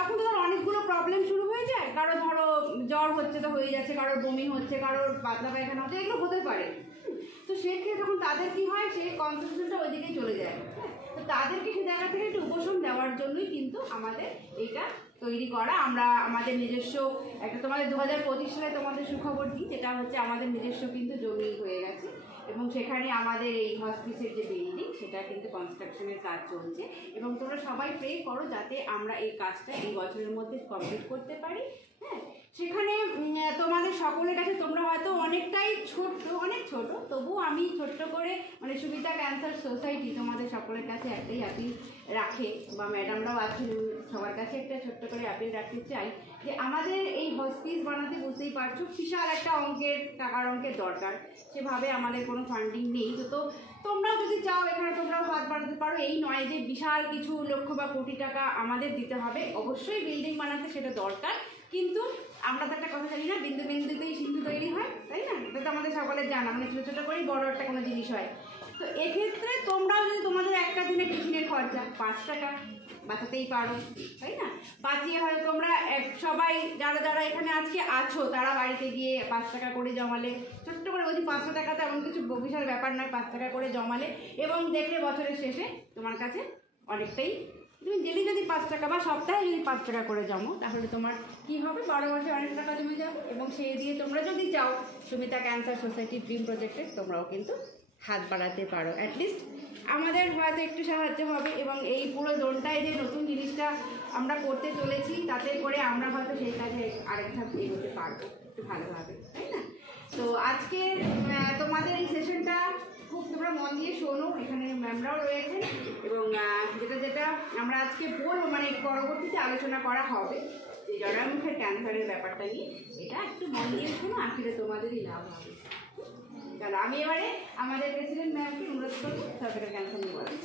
তখন তো ধরো অনেকগুলো প্রবলেম শুরু হয়ে যায়, কারো ধরো জ্বর হচ্ছে তো হয়ে যাচ্ছে, কারোর বমি হচ্ছে, কারোর পাতলা পায়খানা হচ্ছে, এগুলো হতে পারে। তো সেক্ষেত্রে তখন তাদের কী হয়, সেই কনসেন্ট্রেশনটা ওইদিকেই চলে যায়। তো তাদেরকে সেই জায়গা থেকে একটু উপশম দেওয়ার জন্যই কিন্তু আমাদের এইটা তৈরি করা। আমরা আমাদের নিজস্ব একটা, তোমাদের 2025 সালে তোমাদের সুখবর দিই, যেটা হচ্ছে আমাদের নিজস্ব কিন্তু জমি হয়ে গেছে এবং সেখানে আমাদের এই হসপিসের যে বিল্ডিং সেটা কিন্তু কনস্ট্রাকশনের কাজ চলছে এবং তোমরা সবাই প্রে করো যাতে আমরা এই কাজটা এই বছরের মধ্যে কমপ্লিট করতে পারি। হ্যাঁ, সেখানে তোমাদের সকলের কাছে, তোমরা হয়তো অনেকটাই অনেক ছোট, তবুও আমি ছোট্ট করে মানে সুবিধা ক্যান্সার সোসাইটি তোমাদের সকলের কাছে একটাই অ্যাপিল রাখে, বা ম্যাডামরাও আছেন, সবার কাছে একটা ছোট্ট করে অ্যাপিল রাখতে চাই যে আমাদের এই হসপিস বানাতে বুঝতেই পারছো বিশাল একটা টাকার অঙ্কের দরকার, সেভাবে আমাদের কোনো ফান্ডিং নেই। তো তোমরাও যদি চাও এখানে তোমরাও হাত বাড়াতে পারো। এই নয় যে বিশাল কিছু লক্ষ বা কোটি টাকা আমাদের দিতে হবে, অবশ্যই বিল্ডিং বানাতে সেটা দরকার, কিন্তু আমরা তো একটা কথা জানি না, বিন্দু বিন্দুতেই সিন্ধু তৈরি হয়, তাই না? এটা তো আমাদের সকলের জানা, মানে ছোটো ছোটো করেই বড় একটা কোনো জিনিস হয়। তো এক্ষেত্রে তোমরাও যদি তোমাদের একটা দিনের টিফিনের খরচা 5 টাকা বাঁচাতেই পারো, তাই না? বাঁচিয়ে হয়তো তোমরা সবাই যারা যারা এখানে আজকে আছো তারা বাড়িতে গিয়ে 5 টাকা করে জমালে, ছোট্ট করে বলছি 500 টাকা তো এমন কিছু বিশাল ব্যাপার নয়, 5 টাকা করে জমালে এবং দেখলে বছরের শেষে তোমার কাছে অনেকটাই, তুমি ডেলি যদি 5 টাকা বা সপ্তাহে যদি 5 টাকা করে জমো, তাহলে তোমার কি হবে, 12 মাসে অনেক টাকা জমে যাবে এবং সেই দিয়ে তোমরা যদি চাও সুমিতা ক্যান্সার সোসাইটি ড্রিম প্রজেক্টে তোমরাও কিন্তু হাত বাড়াতে পারো। অ্যাটলিস্ট আমাদের হয়তো একটু সাহায্য হবে এবং এই পুরো দোনটায় যে নতুন জিনিসটা আমরা করতে চলেছি তাতে করে আমরা হয়তো সেই কাজে আরেক ধাপ এগোতে পারবো একটু ভালোভাবে, তাই না? তো আজকে তোমাদের এই সেশনটা খুব তোমরা মন দিয়ে শোনো, এখানে ম্যামরাও রয়েছেন এবং যেটা আমরা আজকে বলবো মানে পরবর্তীতে আলোচনা করা হবে যে জরায়ুমুখের ক্যান্সারের ব্যাপারটা নিয়ে, এটা একটু মন দিয়ে শোনো, আসলে তোমাদেরই লাভ হবে। চলো আমি এবারে আমাদের প্রেসিডেন্ট ম্যামকে অনুরোধ করবো সরকারের ক্যান্সার নিয়ে বলার।